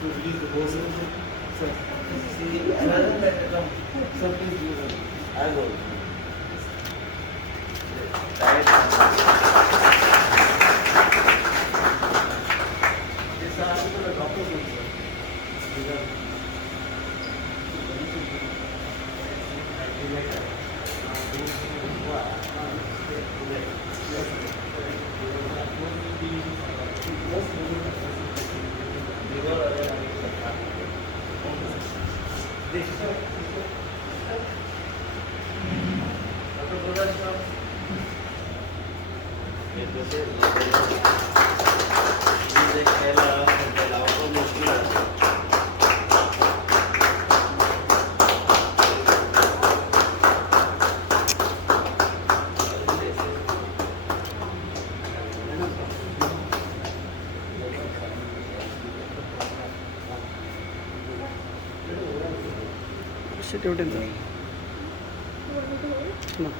Release the balls. Sir, please use it. I will. This are the doctors also. These are Sit out in there. No.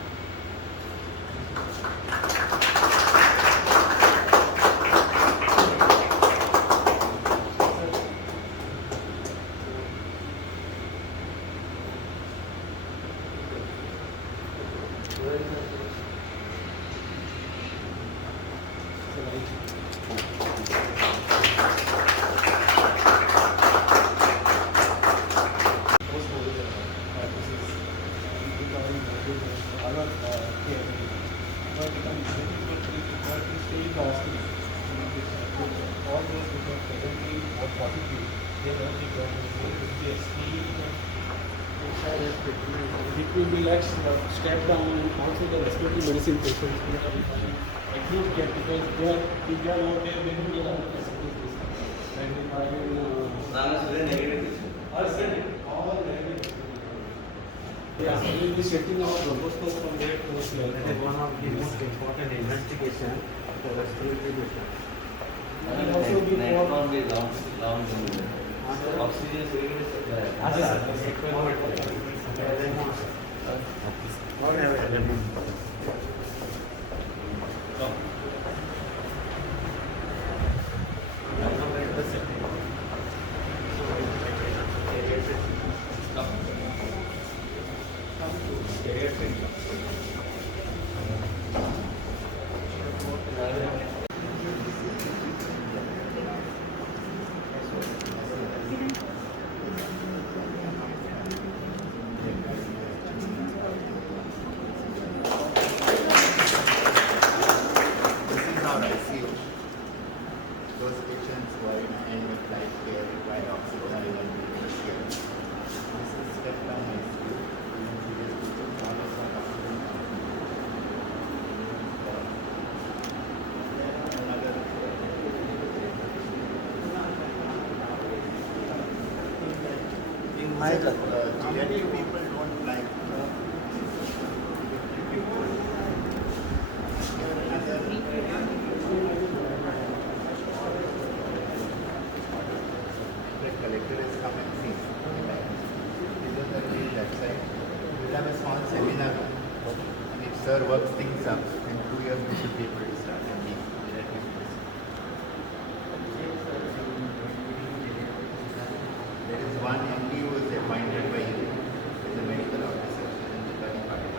It will be like step down also the respiratory medicine patients. Acute care because if they are not there, they will get out of facilities. And if I will negative. All negative. Yeah, we will be setting our bronchoscope from there to the floor. That is one of the most important investigation of the respiratory patient. And also be oxygen My geriatric people don't like the collector is come and see. These are the real website. We'll have a small seminar. And if sir works things up, in 2 years we should be able to start and be geriatric medicine. There is one MD who is appointed by you as a medical officer in the Pali Patna.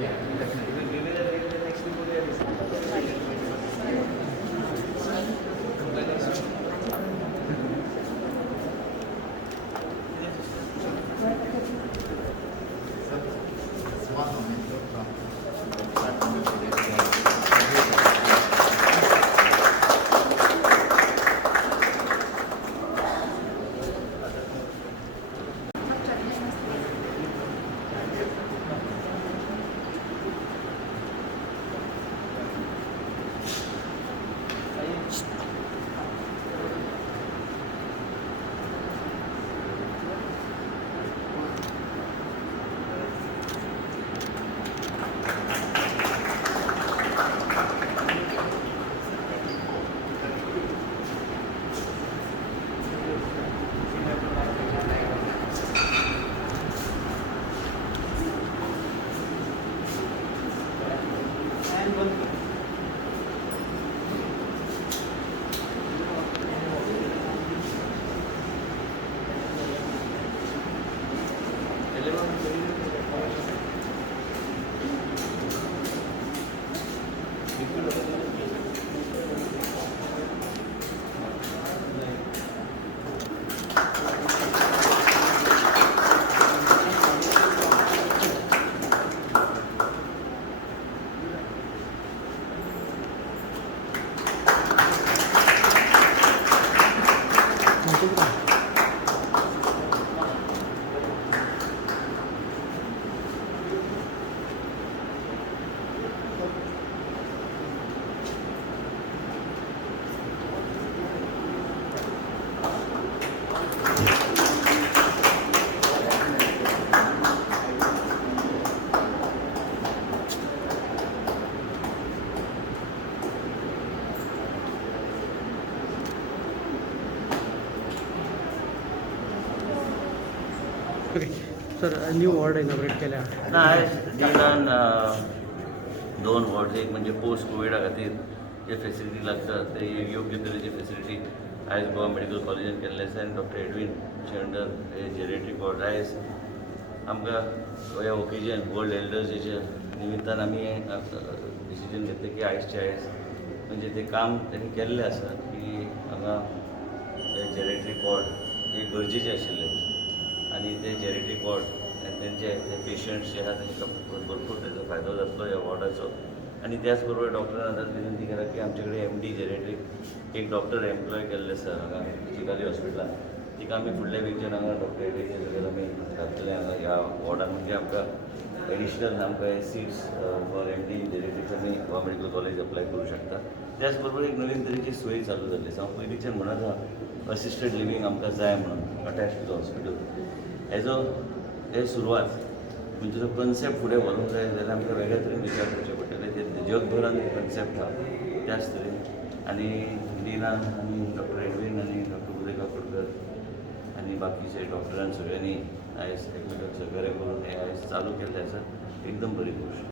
Yeah, definitely. Small memento from Patna to okay sir new ward inaugurate केल्या नाही निदान दोन ward एक म्हणजे post कोविडा खातीर जे facility लागतात ते योग्य तरेची फेसिलिटी आयज गोवा मेडिकल कॉलेजान केल्ले आसा आनी डॉक्टर एडवीन शेंडर हे जेरेट्रीक वॉर्ड आयज आमकां ह्या ओकेजन वर्ल्ड एल्डर्स डेच्या निमित्तान आमी डिसिजन घेतलें की आयजचे आयज म्हणजे ते काम त्यांनी केल्लें आसा की हांगा जेरेट्रीक वॉर्ड हे गरजेचें आशिल्लें आणि ते जेरेट्रीक वॉर्ड आनी तेंचे ते पेशंट्स जे आहा तांकां भरपूर तेजो फायदो जातलो ह्या वॉर्डाचो आणि त्याच बरोबर डॉक्टरान आतां विनंती केला की आमचे कडेन MD जेरेट्रीक एक डॉक्टर एम्प्लॉय केल्ले आसा हांगा चिकाली हॉस्पिटलान तिका आमी फुडल्या विकच्यान हांगा डॉक्टर एडवीच्या जाग्यार आमी घातले हांगा ह्या वॉर्डान म्हणजे आमकां एडिशनल आमकां सीट्स फॉर MD जेरेट्रीक आमी गोवा मेडिकल कॉलेज अप्लाय करूं शकता त्याच बरोबर एक नवीन तरेची सोय चालू जाल्ली आसा हांव पयलींच्यान म्हणत आहा असिस्टड लिवींग आमकां जाय म्हणून अटॅच टू द हॉस्पिटल हेजो हे सुरवात म्हणजे जो कन्सेप्ट फुडें व्हरूंक जाय जाल्यार आमकां वेगळ्या तरेन विचार करचे पडटले ते जगभरान कन्सेप्ट आहा त्याच तरेन आनी डिनान आनी डॉक्टर एडवीन आनी डॉक्टर उदय काकोडकर आनी बाकीचे डॉक्टरान सगळ्यांनी आयज एकमेकांक सहकार्य करून हे आयज चालू केल्लें आसा एकदम बरी गोश्ट.